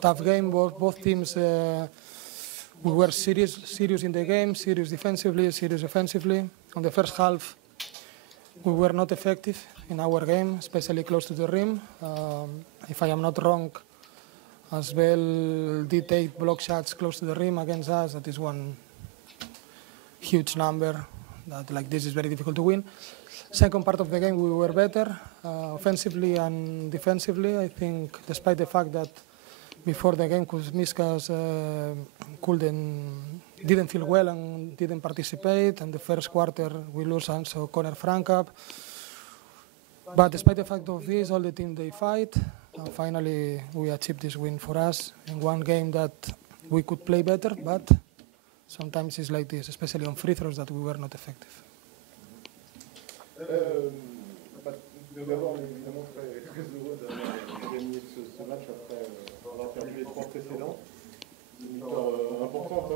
Tough game. Both teams. We were serious in the game, serious defensively, serious offensively. On the first half, we were not effective in our game, especially close to the rim. If I am not wrong, as well did 8 block shots close to the rim against us. That is one huge number. That like this is very difficult to win. Second part of the game, we were better offensively and defensively. I think, despite the fact that before the game, Kuzminskas didn't feel well and didn't participate. And the first quarter, we lose also Conor Frankap. But despite the fact of this, all the team they fight. And finally, we achieved this win for us in one game that we could play better, but sometimes it's like this, especially on free throws, that we were not effective. Nous d'abord, évidemment, très heureux d'avoir gagné ce match après avoir perdu les 3 précédents. Une victoire importante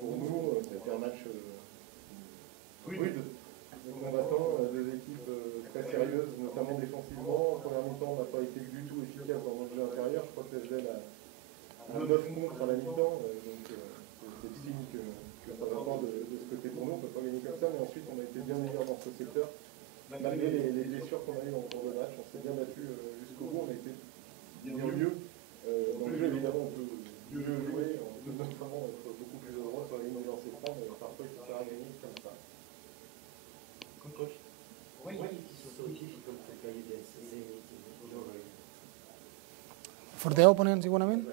pour nous. C'était un match rude, combattant, 2 équipes très sérieuses, notamment défensivement. En première mi-temps, on n'a pas été du tout efficace dans le jeu intérieur. Je crois que SGL a 9 montres à la mi-temps. Donc c'est signe que ça va pas de ce côté pour nous. On ne peut pas gagner comme ça. Mais ensuite, on a été bien meilleurs dans ce secteur. Malgré les blessures qu'on a eues en cours de match, on s'est bien battu jusqu'au bout, on a été bien mieux. Dans le jeu, évidemment, on peut mieux jouer, on peut notamment être beaucoup plus adroit sur la ligne dans ses francs, mais parfois il faut faire gagner comme ça. Coach, why is it so difficult to play against Zenit in Euroleague? For the opponents, you want to mean?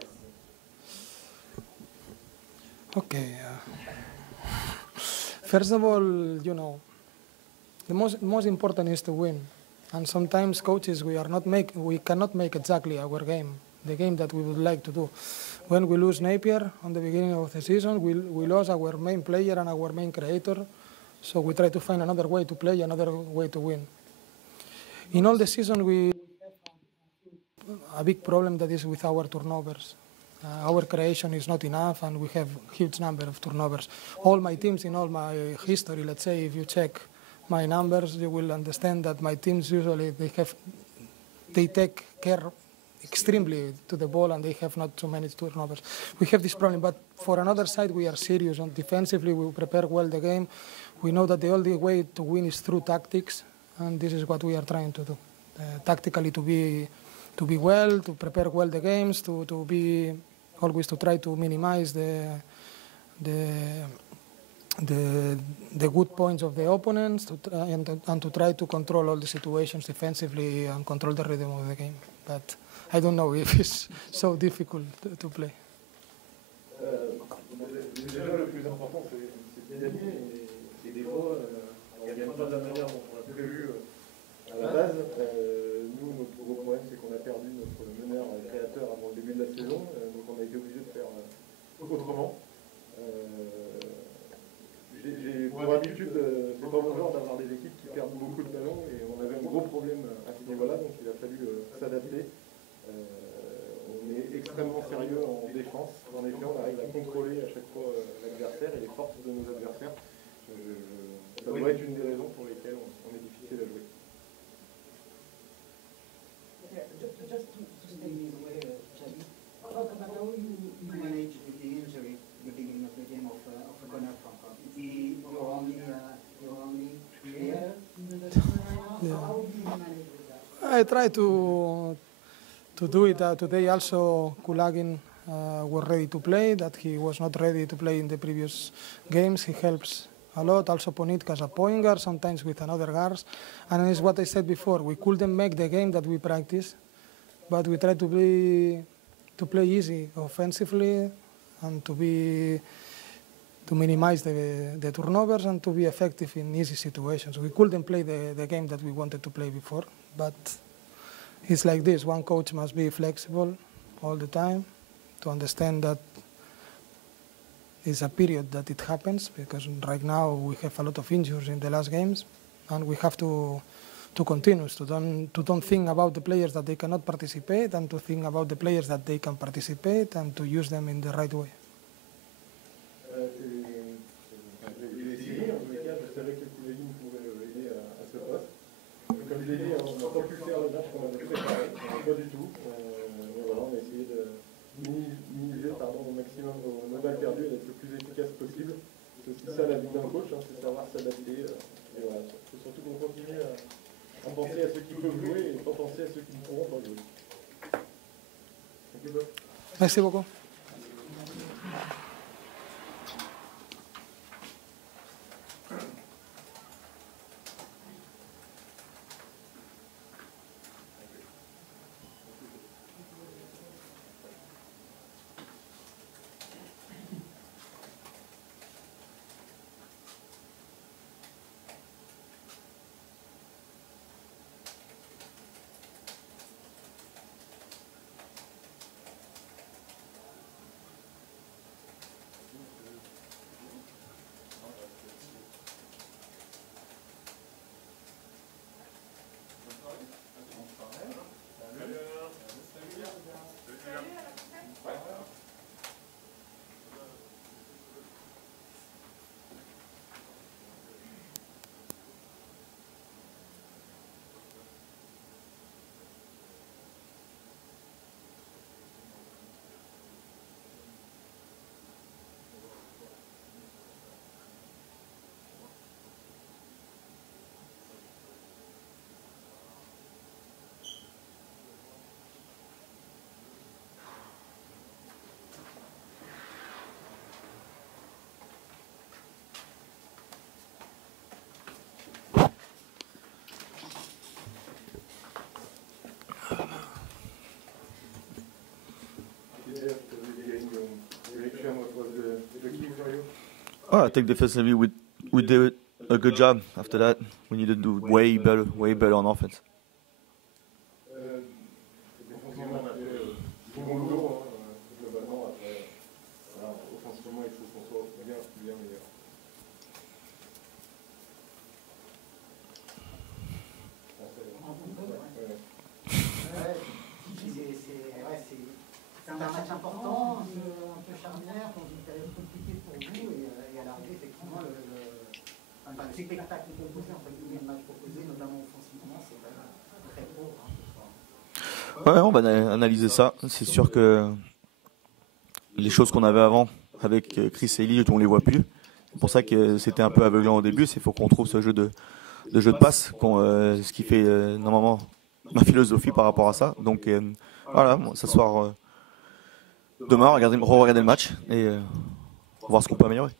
Okay. First of all, you know, the most important is to win, and sometimes coaches we cannot make exactly our game, the game that we would like to do. When we lose Napier on the beginning of the season, we lost our main player and our main creator, so we try to find another way to play, another way to win. In all the season, we have a big problem that is with our turnovers. Our creation is not enough, and we have huge number of turnovers. All my teams in all my history, let's say, if you check my numbers, you will understand that my teams usually they take care extremely to the ball and they have not too many turnovers. We have this problem, but for another side, we are serious on defensively. We prepare well the game. We know that the only way to win is through tactics, and this is what we are trying to do. Tactically, to be well, to prepare well the games, to be always to try to minimize the good points of the opponents and to try to control all the situations defensively and control the rhythm of the game. But I don't know if it's so difficult to play. Déjà, le plus important, c'est de gagner. Et des fois, on ne gagne pas de la manière dont on l'a prévu à la base. Nous, notre gros problème, c'est qu'on a perdu notre meneur créateur avant le début de la saison. Donc on a été obligé de faire autrement. J'ai pour habitude, c'est pas mon genre d'avoir des équipes qui perdent beaucoup de ballons et on avait un gros problème à ce niveau-là, donc il a fallu s'adapter. On est extrêmement sérieux en défense. En effet, on arrive à contrôler à chaque fois l'adversaire et les forces de nos adversaires. Ça doit être une des raisons pour lesquelles on est difficile à jouer. Just to stay in the way, Xavi, talk about how you manage with the injury at the beginning of the game of Conor Frankap. Is he your only player in the team right now? How do you manage with that? I try to do it today. Also, Kulagin was ready to play. That he was not ready to play in the previous games. He helps a lot. Also, Ponitka as a point guard, sometimes with another guards. And it's what I said before. We couldn't make the game that we practice, but we try to play easy offensively and to minimize the turnovers and to be effective in easy situations. We couldn't play the game that we wanted to play before, but it's like this. One coach must be flexible all the time to understand that it's a period that it happens, because right now we have a lot of injuries in the last games, and we have to continue to don't think about the players that they cannot participate and to think about the players that they can participate and to use them in the right way. J'ai essayé, en tout cas, je savais que Kulagin pouvait aider à ce poste. je l'ai dit, on n'a pas pu faire le match qu'on avait préparé, pas du tout. Mais voilà, on a essayé de minimiser au maximum nos balles perdues et d'être le plus efficace possible. C'est aussi ça la vie d'un coach, hein, c'est savoir s'adapter. Et voilà, c'est surtout qu'on continue à penser à ceux qui peuvent jouer et pas penser à ceux qui ne pourront pas jouer. Merci beaucoup. Oh, I think defensively we did a good job. After that, we need to do way better on offense. Défensivement, on a fait du bon boulot, globalement. Après, voilà, offensivement, il faut qu'on soit bien meilleur. C'est un match important, un peu charnière, dans une période compliquée pour vous, et à l'arrivée, effectivement, le spectacle proposé, entre guillemets, le match proposé, notamment offensivement, c'est très pauvre ce soir. Ouais, on va analyser ça. C'est sûr que les choses qu'on avait avant avec Chris et Ellie, on les voit plus. C'est pour ça que c'était un peu aveuglant au début. Il faut qu'on trouve ce jeu de passe, ce qui fait normalement ma philosophie par rapport à ça. Donc voilà, ce soir, demain, re-regarder le match et voir ce qu'on peut améliorer.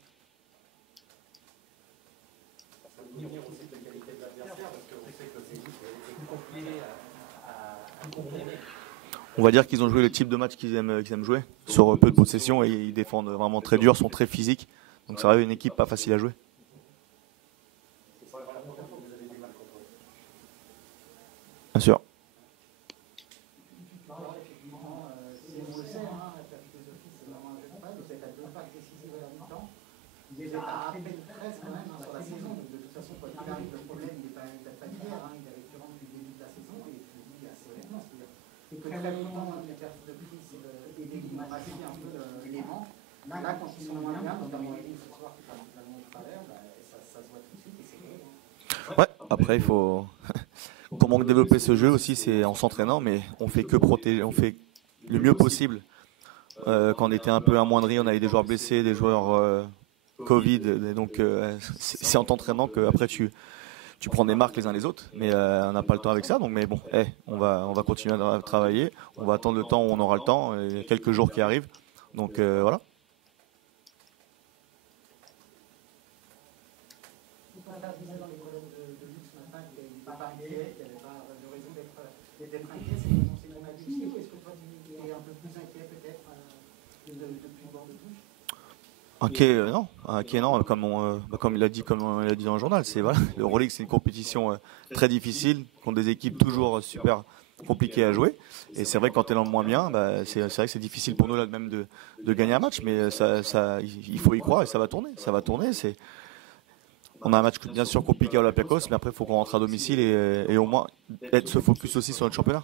On va dire qu'ils ont joué le type de match qu'ils aiment jouer, sur peu de possession, et ils défendent vraiment très dur, sont très physiques. Donc ça reste une équipe pas facile à jouer. Bien sûr. Vous êtes à peine 13 quand même sur la saison, donc de toute façon, quoi qu'il arrive, le problème il n'est pas d'hier, il est récurrent depuis le début de la saison, et je le dis assez honnêtement, c'est-à-dire que très longtemps, les pertes de Chris et des masqué un peu l'élément. Là, quand ils sont moins bien, notamment ce soir qui passe totalement au travers, ça se voit tout de suite et c'est vrai. Ouais, après il faut. Comment développer ce jeu aussi, c'est en s'entraînant, mais on fait que protéger, on fait le mieux possible. Quand on était un peu amoindri, on avait des joueurs blessés, des joueurs Covid, et donc c'est en t'entraînant que après tu prends des marques les uns les autres, mais on n'a pas le temps avec ça. Donc, mais bon, on va continuer à travailler. On va attendre le temps où on aura le temps, et quelques jours qui arrivent. Donc voilà. Dans les collègues de Luc ce matin, qu'il n'avait pas inquiet, qu'il n'y avait pas de raison d'être inquiet, c'est mon avis aussi. Est-ce que toi tu es un peu plus inquiet peut-être depuis le bord de touche? Inquiet non, comme il a dit dans le journal, c'est voilà, l'Euroleague c'est une compétition très difficile contre des équipes toujours super compliquées à jouer, et c'est vrai que quand tu es dans le moins bien, c'est vrai que c'est difficile pour nous là même de gagner un match, mais il faut y croire et ça va tourner, on a un match bien sûr compliqué à Olympiakos, mais après il faut qu'on rentre à domicile et au moins se focus aussi sur notre championnat.